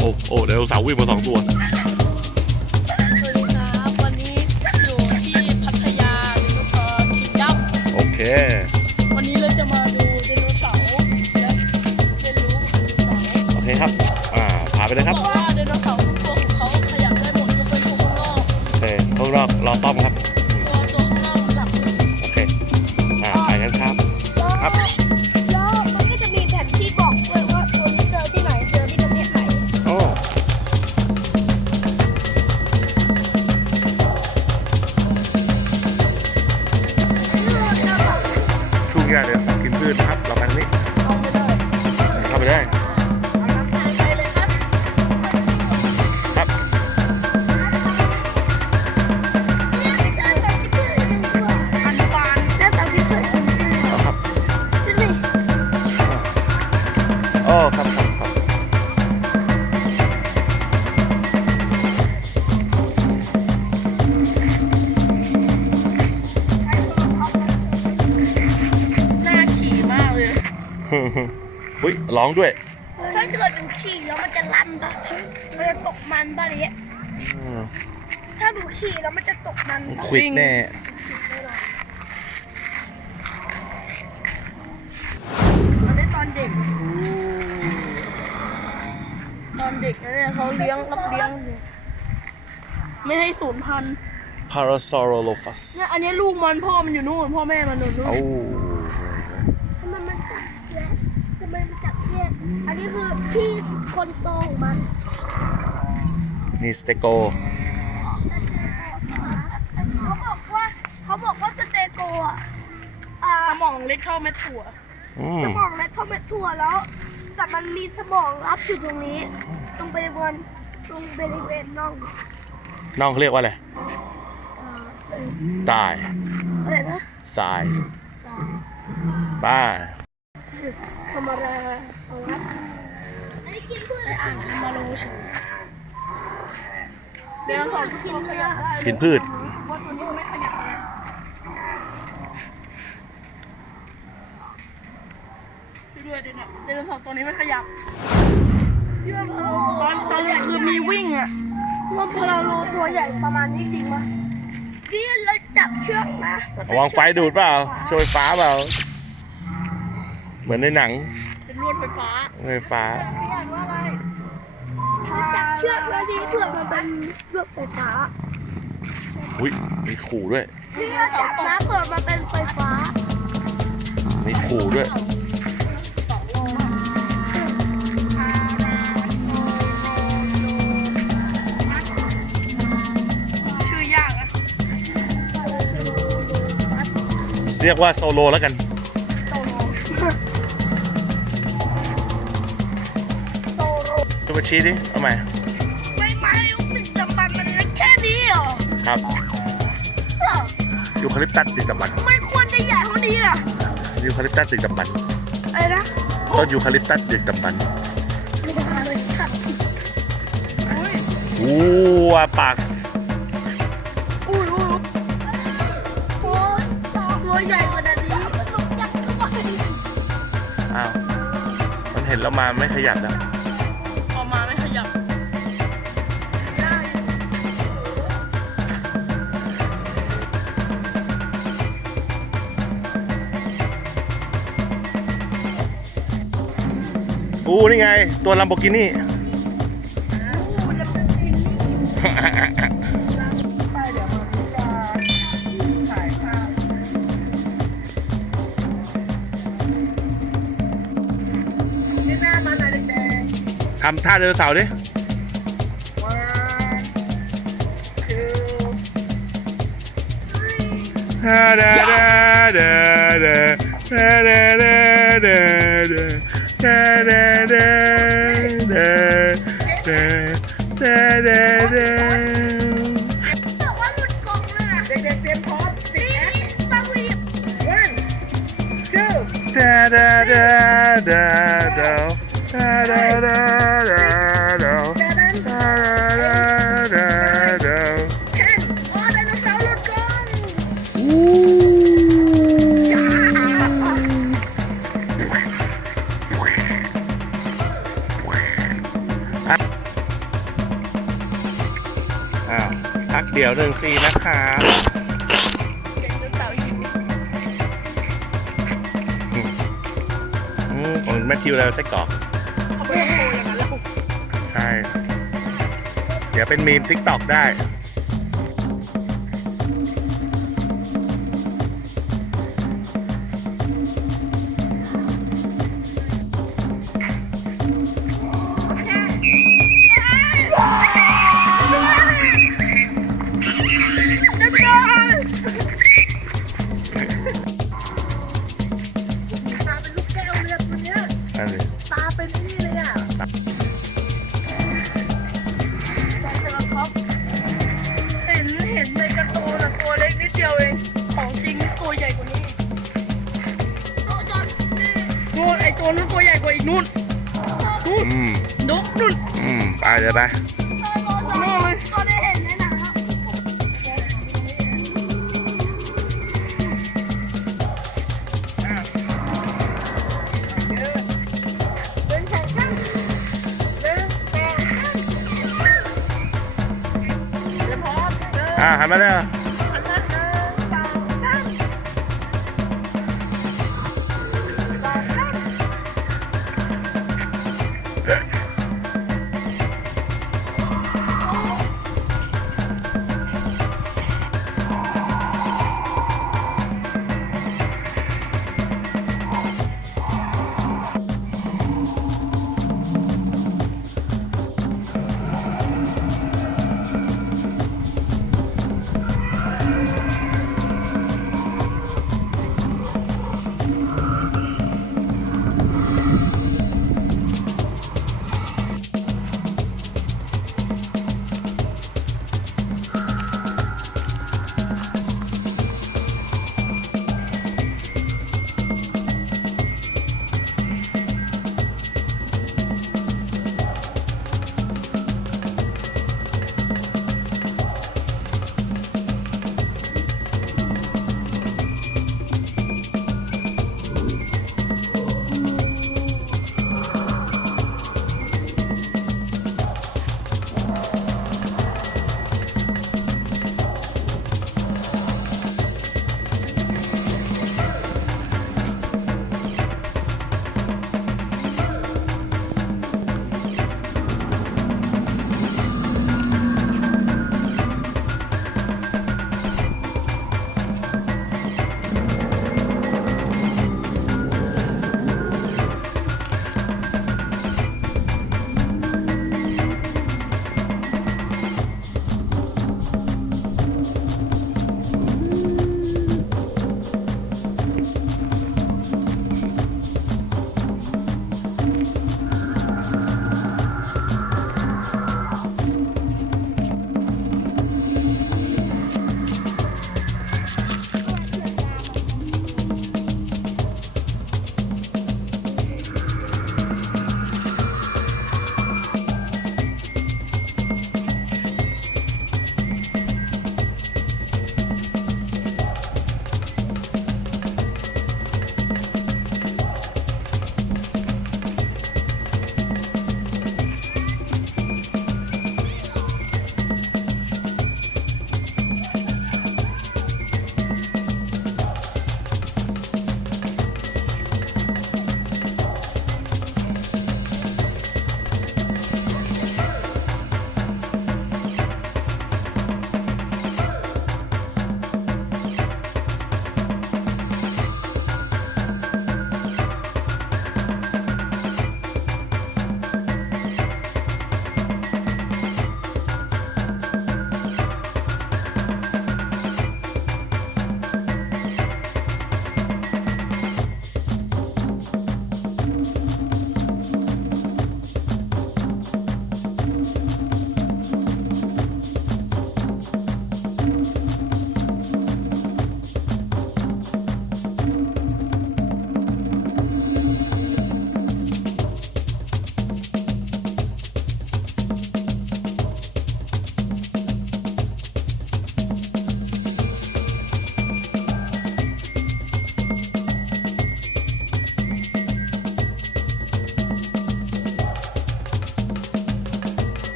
โอ้โอ้ไดโนเสาร์วิ่งมาสองตัวสวัสดีครับวันนี้อยู่ที่พัทยาไดโนเสาร์คิงดัมโอเควันนี้เราจะมาดูไดโนเสาร์และเรียนรู้ไดโนเสาร์โอเคครับ อ่าพาไปเลยครับบอกว่าไดโนเสาร์ทุกตัวของเขาขยับได้หมดยกเว้นตัวข้างนอกโอเคข้างนอกรอซ่อมครับ กินพืชนะครับเราไปทางนี้เอาไปเลยเข้าไปได้ อุ้ยร้องด้วย ถ้าเกิดหนูขี่แล้วมันจะลั่นปะมันจะตกมันปะเนี่ยอืมถ้าหนูขี่แล้วมันจะตกมันปะควิดแน่อันนี้ตอนเด็ก ตอนเด็กนะเนี่ยเขาเลี้ยงรับเลี้ยงอยู่ไม่ให้สูญพันธุ์พาราซอโรโลฟัสเนี่ยอันนี้ลูกมันพ่อมันอยู่นู่นพ่อแม่มันอยู่นู่นเอา ทำไมมันจับแยกทำไมมันจับแยก อันนี้คือพี่คนโตของมันนี่สเตโก เขาบอกว่าเขาบอกว่าสเตโกอะอ่าสมองเล็กเท่าเม็ดถั่วอืมสมองเล็กเท่าเม็ดถั่วแล้ว แต่มันมีสมองรับอยู่ตรงนี้ ตรงบริเวณตรงบริเวณน่องน้องเขาเรียกว่าอะไรตายอะไรนะตายป้าธรรมดาเอาละอันนี้กินพืช อ่านมาโลเฉยเดี๋ยวสอนกินเนื้อกินพืช ว่าตัวนี้ไม่ขยับเลยช่วยด้วยดิเนี่ยเดโนเสาร์ตัวนี้ไม่ขยับที่ว่าตอนตอนนี้คือมีวิ่งอะว่าพลาโลตัวใหญ่ประมาณนี้จริงปะนี่เราจับเชือกนะระวังไฟดูดเปล่า ช่วยฟ้าเปล่า เหมือนในหนังเป็นลวดไฟฟ้าไฟฟ้าจับ เชือกแล้วดีเพื่อมันเป็นเลือกไฟฟ้าอุ้ยมีขู่ด้วยนี่เราจับนะเผื่อมันเป็นไฟฟ้ามีขู่ด้วย ชื่อยากอะเรียกว่าโซโลแล้วกันตัวมาชี้ดิ เอาใหม่ไม่ ครับเหรอยูคาลิปตัสติดกับมันไม่ควรจะใหญ่เท่านี้ล่ะยูคาลิปตัสติดกับมันอะไรนะต้นยูคาลิปตัสติดกับมันอู้ว่าปากอุ้ยอุ้ยโอ้ยตัวใหญ่กว่านี้นกยักษ์ก็ไปอ้าวมันเห็นแล้วมาไม่ขยับแล้ว อู้นี่ไง ตัวลัมโบกินี่นี่หน้ามันอะไรแดงทำท่าไดโนเสาร์ดิวันคือดาดาดาดาดาดาดาดา เดาดเดาดเดาดเดาดาดาดาบอกว่าหลุดกรงเลยนะเด็กๆเตรียมพร้อมสิต้องรีบ one two ดาดาดาดาดาดาดาด ยวหนึ่งฟรีนะครับเด็กเต่าหิวอืมของแมทธิวแล้วไส้กรอกเขาไม่ได้โชว์อย่างนั้นแล้วใช่ เดี๋ยวเป็นมีมทิกตอกได้ ตัวนู้นตัวใหญ่กว่าอีกนู่นนู่นอืมดุกนู่นอืมไปเลยไปนู่นเลยก็ได้เห็นในหนังอะเป็นแข่งขันหนึ่งแข่งขันเดี๋ยวพร้อมหนึ่งอ่าหันมาเลย